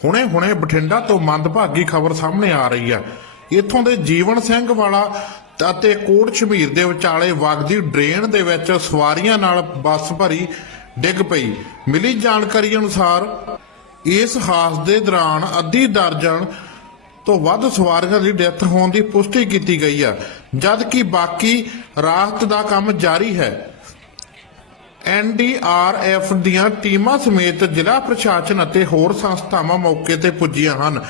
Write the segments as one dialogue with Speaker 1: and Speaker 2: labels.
Speaker 1: ਹੁਣੇ-ਹੁਣੇ ਬਠਿੰਡਾ ਤੋਂ ਮੰਦਭਾਗੀ ਖਬਰ ਸਾਹਮਣੇ ਆ ਰਹੀ ਹੈ। ਇੱਥੋਂ ਦੇ ਜੀਵਨ ਸਿੰਘ ਵਾਲਾ ਅਤੇ ਕੋਟ ਸ਼ਮੀਰ ਦੇ ਵਿਚਾਲੇ ਵਗਦੀ ਡਰੇਨ ਦੇ ਵਿੱਚ ਸਵਾਰੀਆਂ ਨਾਲ ਬੱਸ ਭਰੀ ਡਿੱਗ ਪਈ। ਮਿਲੀ ਜਾਣਕਾਰੀ ਅਨੁਸਾਰ ਇਸ ਹਾਦਸੇ ਦੌਰਾਨ ਅੱਧੀ ਦਰਜਨ ਤੋਂ ਵੱਧ ਸਵਾਰੀਆਂ ਦੀ ਡੈਥ ਹੋਣ ਦੀ ਪੁਸ਼ਟੀ ਕੀਤੀ ਗਈ ਹੈ, ਜਦਕਿ ਬਾਕੀ ਰਾਹਤ ਦਾ ਕੰਮ ਜਾਰੀ ਹੈ। ਐਨਡੀਆਰਐਫ ਦੀਆਂ ਟੀਮਾਂ ਸਮੇਤ ਜ਼ਿਲ੍ਹਾ ਪ੍ਰਸ਼ਾਸਨ ਅਤੇ ਹੋਰ ਸੰਸਥਾਵਾਂ ਮੌਕੇ ਤੇ ਪੁੱਜੀਆਂ ਹਨ।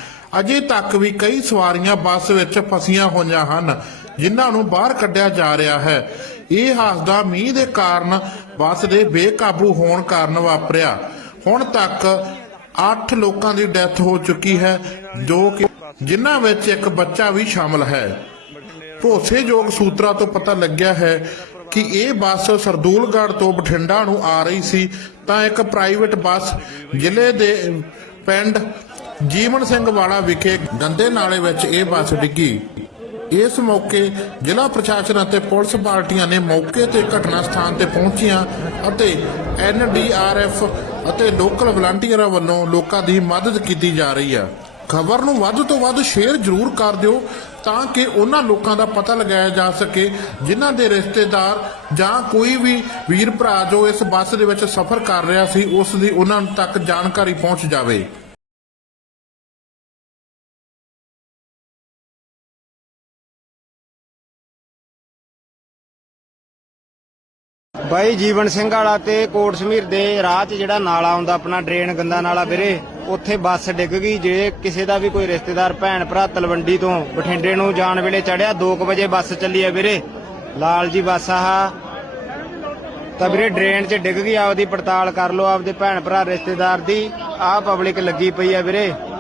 Speaker 1: ਅਜੇ ਤੱਕ ਵੀ ਕਈ ਸਵਾਰੀਆਂ ਬੱਸ ਵਿੱਚ ਫਸੀਆਂ ਹੋਈਆਂ ਹਨ, ਜਿਨ੍ਹਾਂ ਨੂੰ ਬਾਹਰ ਕੱਢਿਆ ਜਾ ਰਿਹਾ ਹੈ। ਇਹ ਹਾਦਸਾ ਮੀਂਹ ਦੇ ਕਾਰਨ ਬੱਸ ਦੇ ਬੇਕਾਬੂ ਹੋਣ ਕਾਰਨ ਵਾਪਰਿਆ। ਹੁਣ ਤੱਕ 8 ਲੋਕਾਂ ਦੀ ਡੈਥ ਹੋ ਚੁੱਕੀ ਹੈ, ਜੋ ਕਿ ਜਿਨ੍ਹਾਂ ਵਿੱਚ ਇੱਕ ਬੱਚਾ ਵੀ ਸ਼ਾਮਲ ਹੈ। ਭਰੋਸੇਯੋਗ ਸੂਤਰਾਂ ਤੋਂ ਪਤਾ ਲੱਗਿਆ ਹੈ ਕਿ ਇਹ ਬੱਸ ਸਰਦੂਲਗੜ੍ਹ ਤੋਂ ਬਠਿੰਡਾ ਨੂੰ ਆ ਰਹੀ ਸੀ, ਤਾਂ ਇੱਕ ਪ੍ਰਾਈਵੇਟ ਬੱਸ ਜ਼ਿਲ੍ਹੇ ਦੇ ਪਿੰਡ ਜੀਵਨ ਸਿੰਘ ਵਾਲਾ ਵਿਖੇ ਗੰਦੇ ਨਾਲੇ ਵਿੱਚ ਇਹ ਬੱਸ ਡਿੱਗੀ। ਇਸ ਮੌਕੇ ਜ਼ਿਲ੍ਹਾ ਪ੍ਰਸ਼ਾਸਨ ਅਤੇ ਪੁਲਿਸ ਪਾਰਟੀਆਂ ਨੇ ਮੌਕੇ ਤੇ ਘਟਨਾ ਸਥਾਨ ਤੇ ਪਹੁੰਚੀਆਂ ਅਤੇ ਐਨਡੀਆਰਐਫ ਅਤੇ ਲੋਕਲ ਵਲੰਟੀਅਰਾਂ ਵੱਲੋਂ ਲੋਕਾਂ ਦੀ ਮਦਦ ਕੀਤੀ ਜਾ ਰਹੀ ਹੈ ਖਬਰ ਨੂੰ ਵੱਧ ਤੋਂ ਵੱਧ ਸ਼ੇਅਰ ਜ਼ਰੂਰ ਕਰ ਦਿਓ ਤਾਂ ਕਿ ਉਹਨਾਂ ਲੋਕਾਂ ਦਾ ਪਤਾ ਲਗਾਇਆ ਜਾ ਸਕੇ, ਜਿਨ੍ਹਾਂ ਦੇ ਰਿਸ਼ਤੇਦਾਰ ਜਾਂ ਕੋਈ ਵੀ ਵੀਰ ਭਰਾ ਜੋ ਇਸ ਬੱਸ ਦੇ ਵਿੱਚ ਸਫ਼ਰ ਕਰ ਰਿਹਾ ਸੀ, ਉਸ ਦੀ ਉਹਨਾਂ ਤੱਕ ਜਾਣਕਾਰੀ ਪਹੁੰਚ ਜਾਵੇ।
Speaker 2: ਬਾਈ ਜੀਵਨ ਸਿੰਘ ਵਾਲਾ ਤੇ ਕੋਟ ਸਮੀਰ ਦੇ ਰਾਹ 'ਚ ਜਿਹੜਾ ਨਾਲਾ ਆਉਂਦਾ, ਆਪਣਾ ਡਰੇਨ ਗੰਦਾ ਨਾਲਾ ਵੀਰੇ, ਉੱਥੇ ਬੱਸ ਡਿੱਗ ਗਈ। ਜੇ ਕਿਸੇ ਦਾ ਵੀ ਕੋਈ ਰਿਸ਼ਤੇਦਾਰ, ਭੈਣ ਭਰਾ ਤਲਵੰਡੀ ਤੋਂ ਬਠਿੰਡੇ ਨੂੰ ਜਾਣ ਵੇਲੇ ਚੜਿਆ 2 ਵਜੇ ਬੱਸ ਚੱਲੀ ਆ ਵੀਰੇ। ਲਾਲ ਜੀ ਬੱਸ ਆ। ਤਾਂ ਵੀਰੇ ਡਰੇਨ 'ਚ ਡਿੱਗ ਗਈ, ਆਪਦੀ ਪੜਤਾਲ ਕਰ ਲਓ, ਆਪਦੇ ਭੈਣ ਭਰਾ, ਰਿਸ਼ਤੇਦਾਰ ਦੀ। ਆਹ ਪਬਲਿਕ ਲੱਗੀ ਪਈ ਆ ਵੀਰੇ।